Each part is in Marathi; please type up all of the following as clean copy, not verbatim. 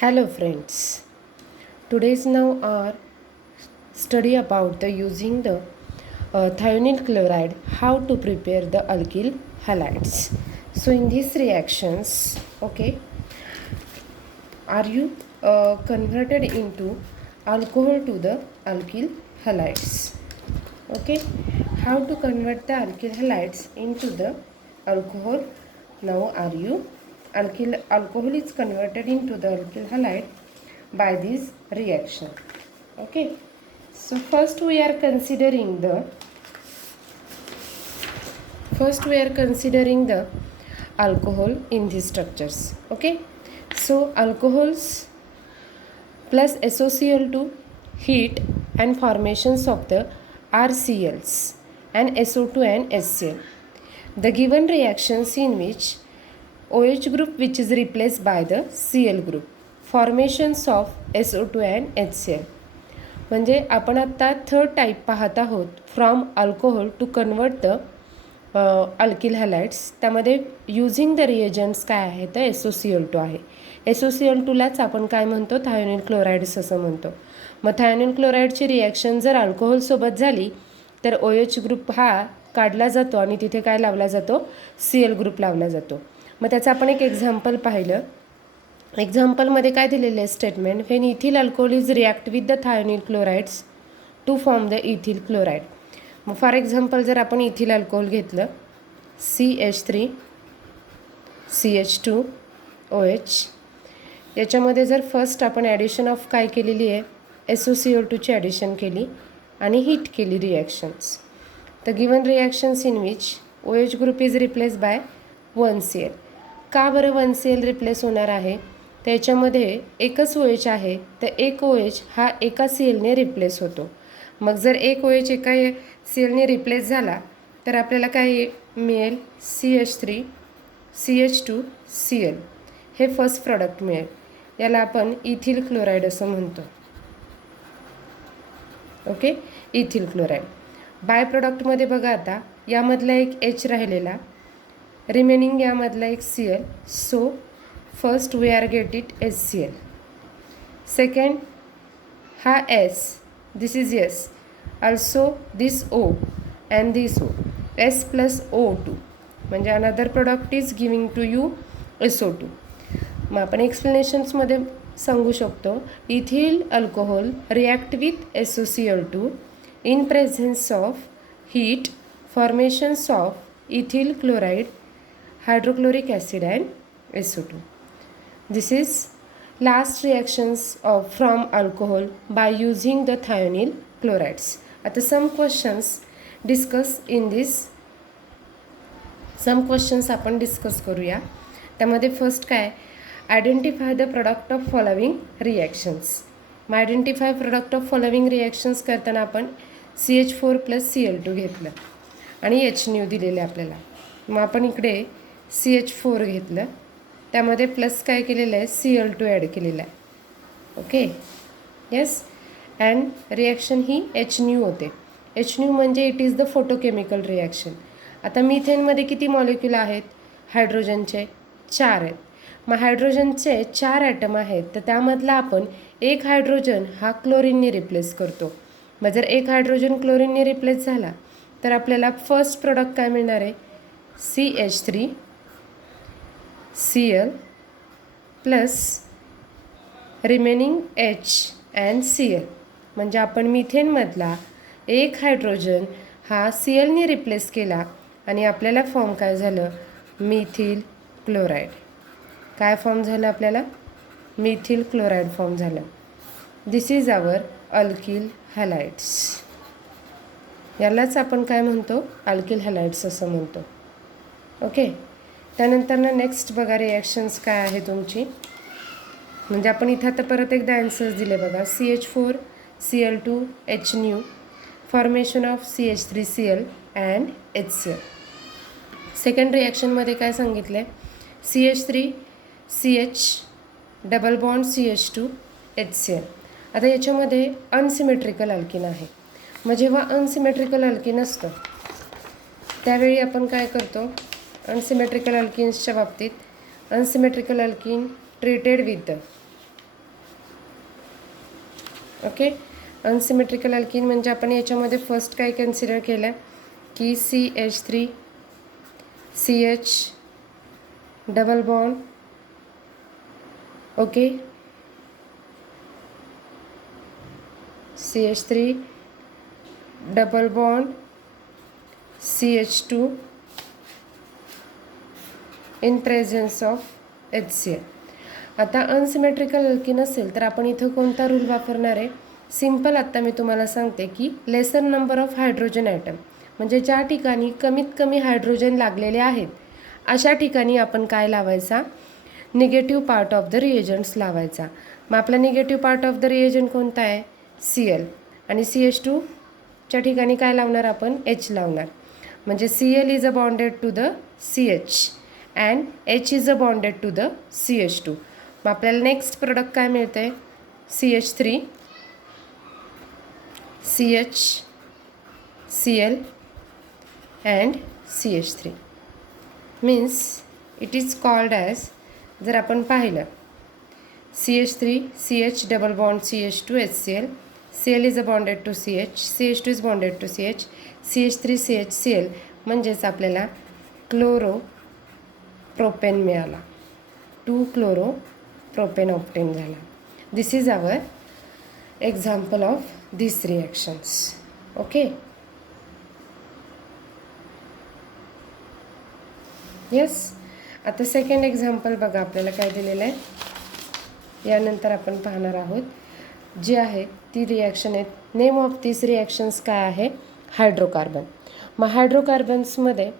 Hello friends, today's now our study about the using the thionyl chloride, how to prepare the alkyl halides. So in these reactions, are you converted into alcohol to the alkyl halides? Okay, how to convert the alkyl halides into the alcohol? Now are you alcohol is converted into the alkyl halide by this reaction. Okay, so first we are considering the alcohol in these structures. Okay, so alcohols plus SOCl2 heat and formations of the RCls and SO2 and HCl. The given reactions in which OH group which is replaced by the Cl group, formations of SO2 and HCl. म्हणजे आपण आता थर्ड टाईप पाहत आहोत from alcohol to convert the alkyl halides. त्यामध्ये युझिंग द रिएजंट्स काय आहे तर SOCl2 आहे. SOCl2लाच आपण काय म्हणतो थायोनिल क्लोराइड्स असं म्हणतो. मग थायोनिल क्लोराइडची रिॲक्शन जर अल्कोहोलसोबत झाली तर OH ग्रुप हा काढला जातो आणि तिथे काय लावला जातो Cl ग्रुप लावला जातो. मग त्याचं आपण एक एक्झाम्पल पाहिलं. एक्झाम्पलमध्ये काय दिलेलं आहे statement, when ethyl alcohol is react with the thionyl chlorides to form the ethyl chloride. मग फॉर एक्झाम्पल जर आपण इथिल अल्कोहोल घेतलं CH3 CH2 OH, याच्यामध्ये जर फर्स्ट आपण ॲडिशन ऑफ काय केलेली आहे SOCl2ची ॲडिशन केली आणि हीट केली reactions. The given reactions in which OH group is replace by 1Cl. का बरं 1Cl रिप्लेस होणार आहे, त्याच्यामध्ये एकच OH आहे तर एक OH हा एका Clने रिप्लेस होतो. मग जर एक OH एका Clने रिप्लेस झाला तर आपल्याला काय मिळेल CH3 CH2 Cl हे फर्स्ट प्रॉडक्ट मिळेल. याला आपण इथिल क्लोराईड असं म्हणतो. Okay, ethyl chloride. बाय प्रॉडक्टमध्ये बघा आता यामधला एक H राहिलेला, रिमेनिंग यामधला एक Cl. So first we are get it HCl. Second हा S, this is S, also this O and this O, S plus O2 म्हणजे another product is giving to you SO2. मग आपण एक्सप्लेनेशन्समध्ये सांगू शकतो ethyl alcohol react with SOCl2 in presence of heat, formations of ethyl chloride, hydrochloric acid and SO2. This is last reactions from alcohol by using the thionyl chlorides. आता some questions discuss in this. some questions आपण डिस्कस करूया. त्यामध्ये फर्स्ट काय, identify the product of following reactions. मग identify product of following reactions करताना आपण CH4 प्लस Cl2 घेतलं आणि HNU दिलेले आपल्याला. मग आपण इकडे CH4 घेतलं, त्यामध्ये प्लस काय केलेलं आहे Cl2 ॲड केलेलं आहे. Okay, yes. And reaction he HNU होते. HNU म्हणजे it is the photochemical reaction. आता मिथेनमध्ये किती मॉलिक्यूल आहेत हायड्रोजनचे 4 आहेत. मग हायड्रोजनचे 4 ॲटम आहेत तर त्यामधला आपण एक हायड्रोजन हा क्लोरीनने रिप्लेस करतो. मग जर एक हायड्रोजन क्लोरीनने रिप्लेस झाला तर आपल्याला फर्स्ट प्रोडक्ट काय मिळणार आहे CH3 Cl plus remaining H and Cl. म्हणजे आपण मिथेनमधला एक हायड्रोजन हा Clने रिप्लेस केला आणि आपल्याला फॉर्म काय झालं मिथिल क्लोराईड. काय फॉर्म झालं आपल्याला मिथिल क्लोराईड फॉर्म झालं. दिस इज आवर अल्किल हॅलाइड्स. यालाच आपण काय म्हणतो अल्किल हॅलाइड्स असं म्हणतो. ओके, त्यानंतर नेक्स्ट बघा रिॲक्शन्स काय आहे तुमची. म्हणजे आपण इथं आता परत एकदा आन्सर्स दिले बघा. CH4 Cl2 HNU, formation of CH3 Cl and HCl. Second रिॲक्शनमध्ये काय सांगितलं आहे CH3 CH double bond CH2 HCl. आता याच्यामध्ये अनसिमेट्रिकल अल्किन आहे. मग जेव्हा अनसिमेट्रिकल अल्किन असतं त्यावेळी आपण काय करतो अनसिमेट्रिकल अल्किन्सच्या बाबतीत unsymmetrical alkene treated with okay. Unsymmetrical alkene म्हणजे आपण याच्यामध्ये फर्स्ट काय कन्सिडर केलं की CH3 CH double bond. Okay. CH3 double bond CH2 in presence of HCl. आता अनसिमेट्रिकल अल्किन असेल तर आपण इथं कोणता रूल वापरणार आहे? सिम्पल आत्ता मी तुम्हाला सांगते की lesser number of hydrogen atom, म्हणजे ज्या ठिकाणी कमीत कमी हायड्रोजन लागलेले आहेत अशा ठिकाणी आपण काय लावायचा? Negative part of the reagents लावायचा. मग आपला negative part of the reagent कोणता आहे? Cl. आणि CH2च्या ठिकाणी काय लावणार आपण? H लावणार. म्हणजे Cl is a bonded to the CH and H is a bonded to the CH2. मग आपल्याला नेक्स्ट प्रोडक्ट काय मिळतं आहे? CH3 CH Cl and CH3 means it is called as, जर आपण पाहिलं CH3 CH double bond CH2 HCl, Cl is a bonded to CH, CH2 is bonded to CH, CH3 CH Cl म्हणजेच आपल्याला क्लोरो प्रोपेन मिळाला. 2 क्लोरो प्रोपेन ऑप्टेन झाला. This is our example of this reactions. Okay. Yes. आता सेकंड एक्झाम्पल बघा आपल्याला काय दिलेलं आहे. यानंतर आपण पाहणार आहोत जी आहे ती रिॲक्शन आहे. नेम ऑफ दिस रिॲक्शन्स काय आहे? हायड्रोकार्बन. मग हायड्रोकार्बन्समध्ये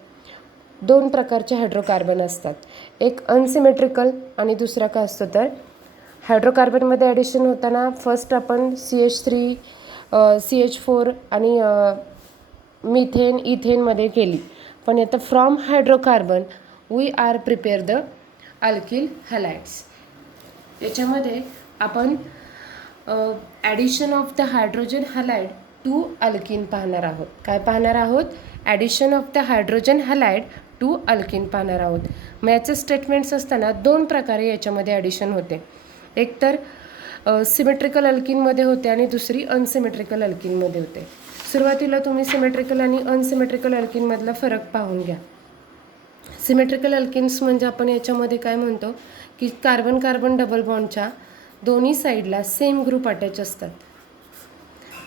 2 प्रकारचे हायड्रोकार्बन असतात. एक अनसिमेट्रिकल आणि दुसरा काय असतो तर हायड्रोकार्बनमध्ये ॲडिशन होताना फर्स्ट आपण CH3 CH4 आणि मिथेन इथेनमध्ये केली. पण आता from hydrocarbon we are prepare the alkyl halides. याच्यामध्ये आपण addition of the hydrogen halide to alkene पाहणार आहोत. काय पाहणार आहोत? Addition of the hydrogen halide to alkene पाहणार आहोत. मग याचं स्टेटमेंट्स असताना 2 प्रकारे याच्यामध्ये ॲडिशन होते. एक तर सिमेट्रिकल अल्किनमध्ये होते आणि दुसरी अनसिमेट्रिकल अल्किनमध्ये होते. सुरुवातीला तुम्ही सिमेट्रिकल आणि अनसिमेट्रिकल अल्किनमधला फरक पाहून घ्या. सिमेट्रिकल अल्किन्स म्हणजे आपण याच्यामध्ये काय म्हणतो की कार्बन कार्बन डबल बॉन्डच्या दोन्ही साईडला सेम ग्रुप अटॅच असतात,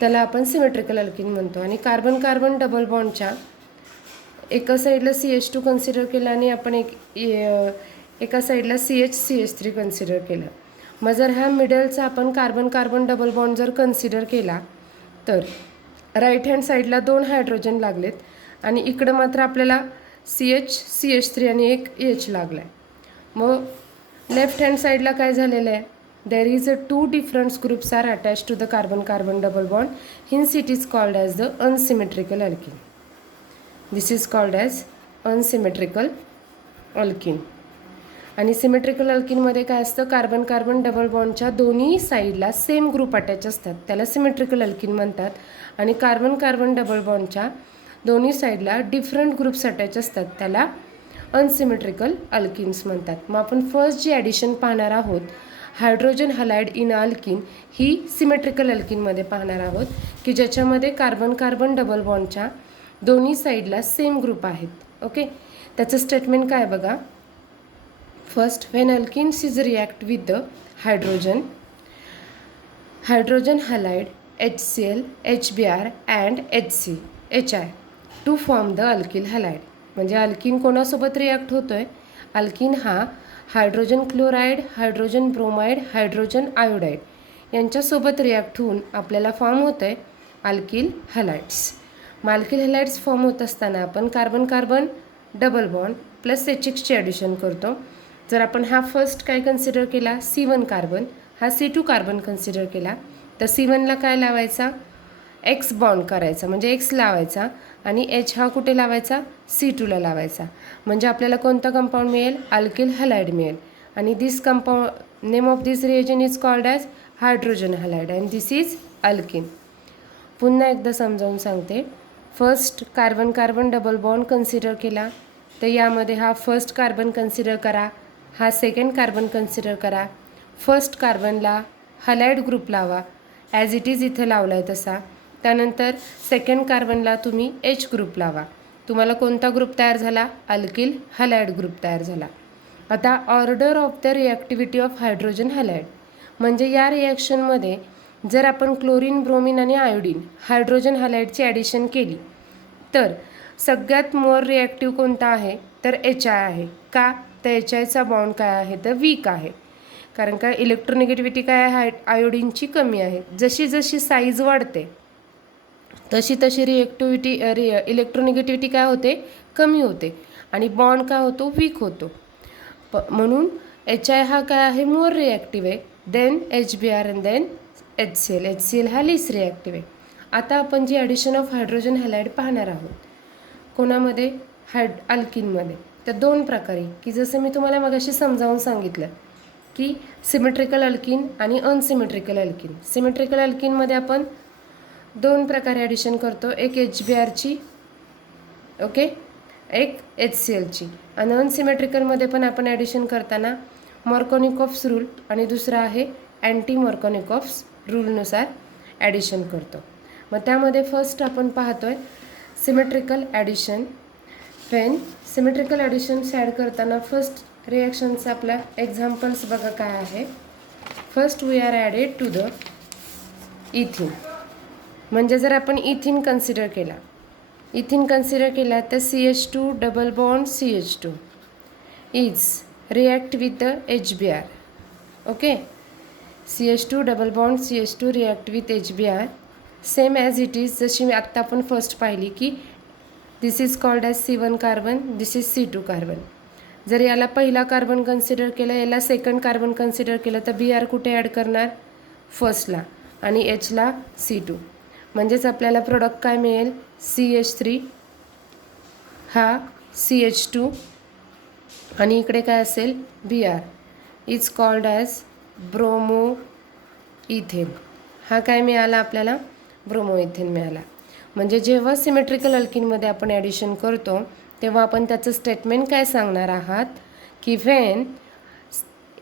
त्याला आपण सिमेट्रिकल अल्किन म्हणतो. आणि कार्बन कार्बन डबल बॉन्डच्या एका साईडला CH2 कन्सिडर केलं आणि आपण एका साईडला CH3 कन्सिडर केलं. मग जर ह्या मिडलचा आपण कार्बन कार्बन डबल बॉन्ड जर कन्सिडर केला तर राईट हँड साईडला 2 हायड्रोजन लागलेत आणि इकडं मात्र आपल्याला CH3 आणि एक H लागला आहे. मग लेफ्ट हँड साईडला काय झालेलं आहे? There is a 2 different groups are attach to the carbon carbon double bond. Hence it is called as the unsymmetrical alkene. This is called as unsymmetrical alkene. आणि सिमेट्रिकल अल्किनमध्ये काय असतं? कार्बन कार्बन डबल बॉन्डच्या दोन्ही साईडला सेम ग्रुप अटॅच असतात, त्याला सिमेट्रिकल अल्किन म्हणतात. आणि कार्बन कार्बन डबल बॉन्डच्या दोन्ही साईडला डिफरंट ग्रुप्स अटॅच असतात, त्याला अनसिमेट्रिकल अल्किन्स म्हणतात. मग आपण फर्स्ट जी ॲडिशन पाहणार आहोत हायड्रोजन हॅलाइड इन अल्किन ही सिमेट्रिकल अल्किनमध्ये पाहणार आहोत की ज्याच्यामध्ये कार्बन कार्बन डबल बॉन्डच्या दोन्ही साईडला सेम ग्रुप आहेत. ओके. त्याचं स्टेटमेंट काय बघा. First, when alkenes is react with the hydrogen halide HCl, HBr and HI to form the alkyl halide. म्हणजे अल्किन कोणासोबत रिॲक्ट होतोय? अल्किन हा hydrogen chloride, hydrogen bromide, hydrogen iodide यांच्यासोबत रिॲक्ट होऊन आपल्याला फॉर्म होतं आहे अल्किल हॅलाइड्स. मग अल्किल हॅलाइड्स फॉर्म होत असताना आपण carbon carbon double bond plus HXची ॲडिशन करतो. जर आपण हा फर्स्ट काय कन्सिडर केला C1 कार्बन, हा C2 कार्बन कन्सिडर केला तर C1ला काय लावायचा? X बॉन्ड करायचा, म्हणजे X लावायचा आणि H हा कुठे लावायचा? C2ला लावायचा. म्हणजे आपल्याला कोणता कंपाऊंड मिळेल? अल्किल हॅलाइड मिळेल. आणि this compound name of this reagent is called as hydrogen halide and this is alkene. पुन्हा एकदा समजावून सांगते. First carbon carbon double bond consider केला तर यामध्ये हा फर्स्ट कार्बन कन्सिडर करा, हा सेकंड कार्बन कन्सिडर करा. फर्स्ट कार्बनला हॅलाइड ग्रुप लावा ॲज इट इज इथं लावला आहे तसा. त्यानंतर सेकंड कार्बनला तुम्ही H ग्रुप लावा. तुम्हाला कोणता ग्रुप तयार झाला? अल्किल हॅलाइड ग्रुप तयार झाला. आता order of the reactivity of hydrogen halide, म्हणजे या रिॲक्शनमध्ये जर आपण क्लोरीन, ब्रोमिन आणि आयोडीन हायड्रोजन हॅलाइडची ॲडिशन केली तर सगळ्यात मोर रिॲक्टिव्ह कोणता आहे? तर HI आहे. का? तर HIचा बॉन्ड काय आहे? तर वीक आहे. कारण का इलेक्ट्रोनिगेटिव्हिटी काय आहे? आयोडीनची कमी आहे. जशी जशी साईज वाढते तशी तशी इलेक्ट्रोनिगेटिव्हिटी काय होते? कमी होते आणि बॉन्ड काय होतो? वीक होतो. म्हणून HI हा काय आहे? मोर रिॲक्टिव्ह आहे. Then HBr and then HCl. HCl हा लिस रिॲक्टिव्ह आहे. आता आपण जी ॲडिशन ऑफ हायड्रोजन हॅलाइड पाहणार आहोत कोणामध्ये? अल्किनमध्ये. तर दोन प्रकारे, की जसं मी तुम्हाला मगाशी समजावून सांगितलं की सिमेट्रिकल अल्किन आणि अनसिमेट्रिकल अल्किन. सिमेट्रिकल अल्किनमध्ये आपण दोन प्रकारे ॲडिशन करतो, एक HBrची, ओके, एक HClची. आणि अनसिमेट्रिकलमध्ये पण आपण ॲडिशन करताना मॉर्कोनिकॉफ्स रूल आणि दुसरा आहे अँटी मॉर्कोनिकॉफ्स रूलनुसार ॲडिशन करतो. मग त्यामध्ये फर्स्ट आपण पाहतोय symmetrical addition. Symmetrical additions add करताना फर्स्ट रिॲक्शनचं आपल्या एक्झाम्पल्स बघा काय आहे. First we are added to the ethene. म्हणजे जर आपण इथिन कन्सिडर केला तर CH2 double bond CH2 is react with the HBr. Okay, CH2 double bond CH2 react with HBr same as it is. जशी आत्ता आपण फर्स्ट पाहिली की this is called as C1 carbon, this is C2 carbon. जर याला पहिला कार्बन कन्सिडर केलं, याला सेकंड कार्बन कन्सिडर केलं तर Br कुठे ॲड करणार? फर्स्टला आणि Hला C2. म्हणजेच आपल्याला प्रोडक्ट काय मिळेल? CH3 हा CH2 आणि इकडे काय असेल? Br is called as bromo ethane. हा काय मिळाला आपल्याला? ब्रोमो इथेन मिळाला. म्हणजे जेव्हा सिमेट्रिकल अल्किनमध्ये आपण ॲडिशन करतो तेव्हा आपण त्याचं स्टेटमेंट काय सांगणार आहात की when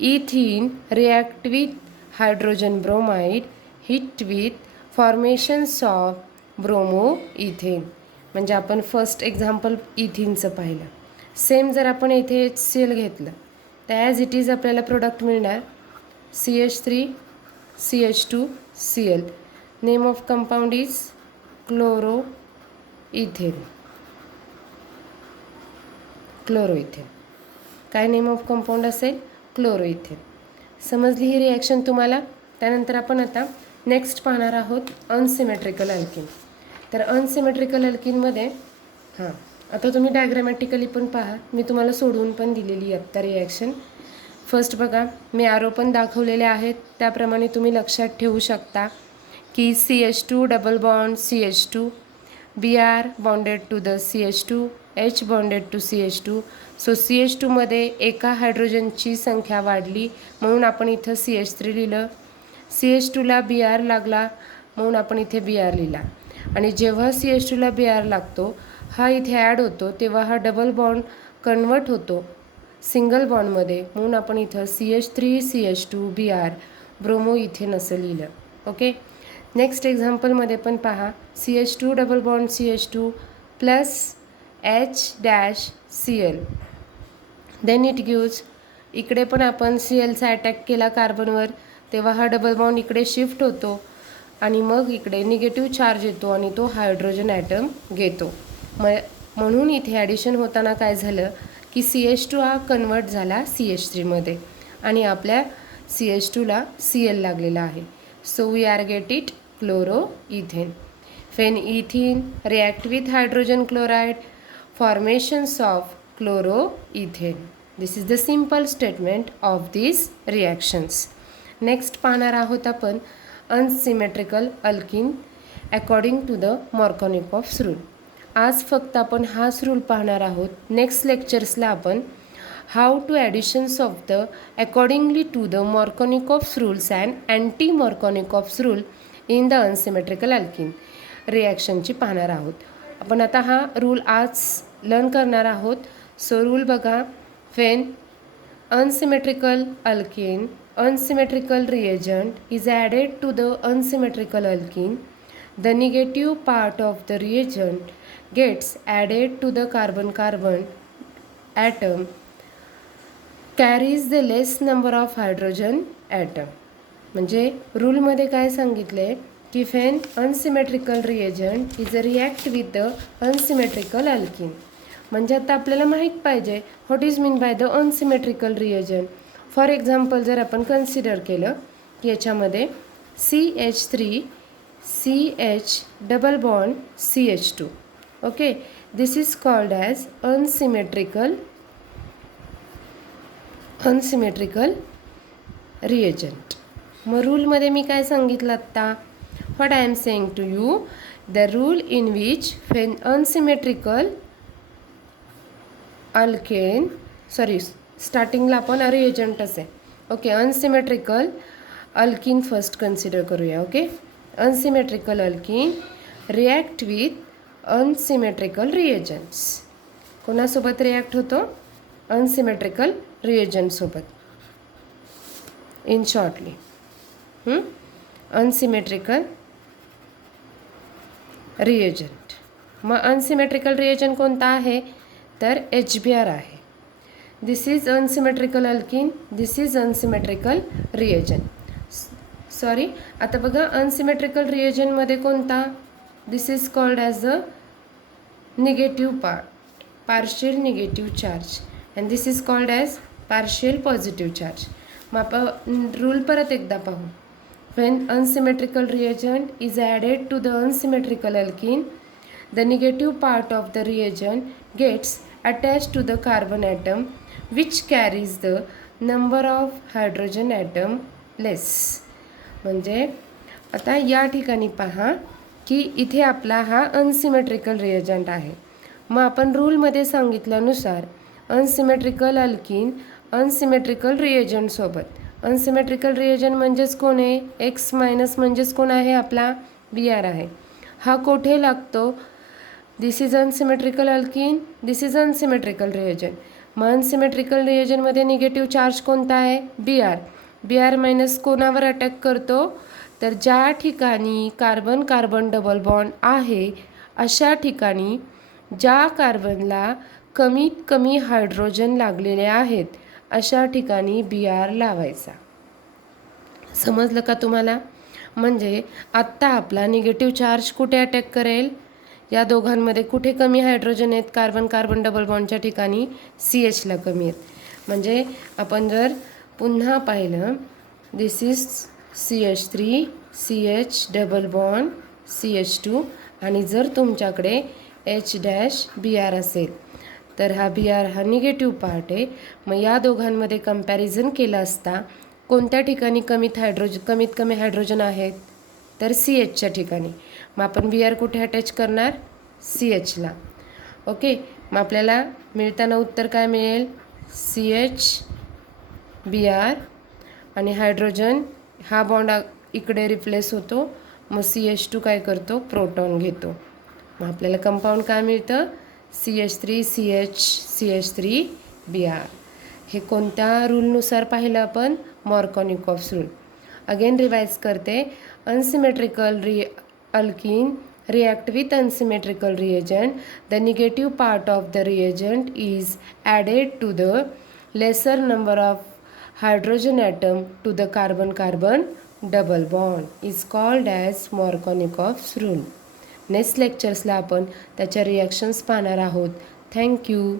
इथिन react with hydrogen bromide hit with formations of bromo ethane. म्हणजे आपण फर्स्ट एक्झाम्पल इथिनचं पाहिलं. सेम जर आपण इथे HCl घेतलं तर ॲज इट इज आपल्याला प्रोडक्ट मिळणार CH3 CH2 Cl. Name of compound is chloro ethane. काय नेम ऑफ कंपाऊंड असेल? Chloro ethane. समजली ही रिॲक्शन तुम्हाला? त्यानंतर आपण आता नेक्स्ट पाहणार आहोत अनसिमेट्रिकल अल्किन. तर अनसिमेट्रिकल अल्किनमध्ये आता तुम्ही डायग्रॅमॅटिकली पण पहा, मी तुम्हाला सोडवून पण दिलेली आत्ता रिॲक्शन. फर्स्ट बघा, मी आरो पण दाखवलेले आहेत, त्याप्रमाणे तुम्ही लक्षात ठेवू शकता की CH2 double bond CH2, Br bonded to the CH2, H bonded to CH2. So CH2मध्ये एका हायड्रोजनची संख्या वाढली म्हणून आपण इथं CH3 लिहिलं. CH2ला Br लागला म्हणून आपण इथे Br लिहिला. आणि जेव्हा CH2ला Br लागतो, हा इथे ॲड होतो, तेव्हा हा डबल बॉन्ड कन्वर्ट होतो सिंगल बॉन्डमध्ये म्हणून आपण इथं CH3 CH2 Br bromo ethane असं लिहिलं. ओके, नेक्स्ट एक्झाम्पलमध्ये पण पहा, CH2 double bond CH2 plus H-Cl. Then it gives, इकडे पण आपण Clचा अटॅक केला कार्बनवर तेव्हा हा डबल बॉन्ड इकडे शिफ्ट होतो आणि मग इकडे निगेटिव्ह चार्ज येतो आणि तो हायड्रोजन ॲटम घेतो. म्हणून इथे ॲडिशन होताना काय झालं की CH2 हा कन्वर्ट झाला CH3मध्ये आणि आपल्या CH2ला Cl लागलेला आहे. So we are get it chloroethane. When ethene react with hydrogen chloride, formations of chloroethane. This is the simple statement of these reactions. Next पाहणार आहोत आपण unsymmetrical alkene according to the Markovnikov rule. आज फक्त आपण हाच रूल पाहणार आहोत. नेक्स्ट लेक्चर्सला आपण how to additions of the accordingly to the Markovnikov's rules and anti Markovnikov's rule in the unsymmetrical alkene रिॲक्शनची पाहणार आहोत. आपण आता हा रूल आज लर्न करणार आहोत. सो रूल बघा, when unsymmetrical alkane unsymmetrical reagent is added to the unsymmetrical alkene, the negative part of the reagent gets added to the carbon-carbon atom, carries the less number of hydrogen atom. म्हणजे रूलमध्ये काय सांगितले की when unsymmetrical reagent is a react with the unsymmetrical alkene. म्हणजे आता आपल्याला माहीत पाहिजे what is mean by the unsymmetrical reagent. For example जर आपण कन्सिडर केलं की याच्यामध्ये CH3 CH double bond CH2. Okay, this is called as unsymmetrical reagent. मग रूलमध्ये मी काय सांगितलं आत्ता, what I am saying to you, the rule in which when unsymmetrical alkane स्टार्टिंगला आपण रिएजंटच आहे. Okay, unsymmetrical alkene first consider करूया. Okay, unsymmetrical alkene react with unsymmetrical reagents. कोणासोबत रिॲक्ट होतो? अनसिमेट्रिकल रिएजंटसोबत. In shortly unsymmetrical reagent. मग अनसिमेट्रिकल रिएजंट कोणता आहे तर HBr आहे. This is unsymmetrical alkene, this is unsymmetrical reagent. Sorry, आता बघा अनसिमेट्रिकल रिएजंटमध्ये कोणता, this is called as a negative part, partial negative charge, and this is called as partial positive charge. मग आपण रूल परत एकदा पाहू. when unsymmetrical reagent is added to the unsymmetrical alkene, the negative part of the reagent gets attached to the carbon atom, which carries the number of hydrogen atom less. म्हणजे आता या ठिकाणी पहा की इथे आपला हा अनसिमेट्रिकल रिएजंट आहे. मग आपण रूलमध्ये सांगितल्यानुसार अनसिमेट्रिकल अल्कीन अनसिमेट्रिकल रिएजंटसोबत, अनसिमेट्रिकल रिएजंट म्हणजेच कोण आहे, एक्स मायनस म्हणजेच कोण आहे आपला Br आहे. हा कोठे लागतो, this is unsymmetrical alkene, this is unsymmetrical reagent. मग अनसिमेट्रिकल रिएजंटमध्ये निगेटिव्ह चार्ज कोणता आहे Br. Br मायनस कोणावर अटॅक करतो तर ज्या ठिकाणी कार्बन कार्बन डबल बॉन्ड आहे अशा ठिकाणी ज्या कार्बनला कमीत कमी हायड्रोजन लागलेले आहेत अशा ठिकाणी Br लावायचा. समजलं का तुम्हाला? म्हणजे आत्ता आपला निगेटिव्ह चार्ज कुठे अटॅक करेल, या दोघांमध्ये कुठे कमी हायड्रोजन आहेत, कार्बन कार्बन डबल बॉन्डच्या ठिकाणी CHला कमी आहेत. म्हणजे आपण जर पुन्हा पाहिलं, this is CH3 CH double bond CH2, आणि जर तुमच्याकडे H-Br असेल तर हा Br हा निगेटिव्ह पार्ट आहे. मग या दोघांमध्ये कंपॅरिझन केला असता कोणत्या ठिकाणी कमीत कमी हायड्रोजन आहेत तर CHच्या ठिकाणी. मग आपण Br कुठे अटॅच करणार, CHला. ओके, मग आपल्याला मिळताना उत्तर काय मिळेल, CH-Br, आणि हायड्रोजन हा बॉन्ड इकडे रिप्लेस होतो. मग CH2 काय करतो, प्रोटॉन घेतो. मग आपल्याला कंपाऊंड काय मिळतं, CH3 CH CH3Br. हे कोणत्या रूलनुसार पाहिलं आपण, मॉर्कोनिकॉफ्स रूल. अगेन रिवाइज करते. Unsymmetrical alkyne react with unsymmetrical reagent, the negative part of the reagent is added to the lesser number of hydrogen atom to the carbon-carbon double bond is called as Markovnikov's rule. Next लेक्चर्सला आपण त्याच्या रिॲक्शन्स पाहणार आहोत. थँक्यू.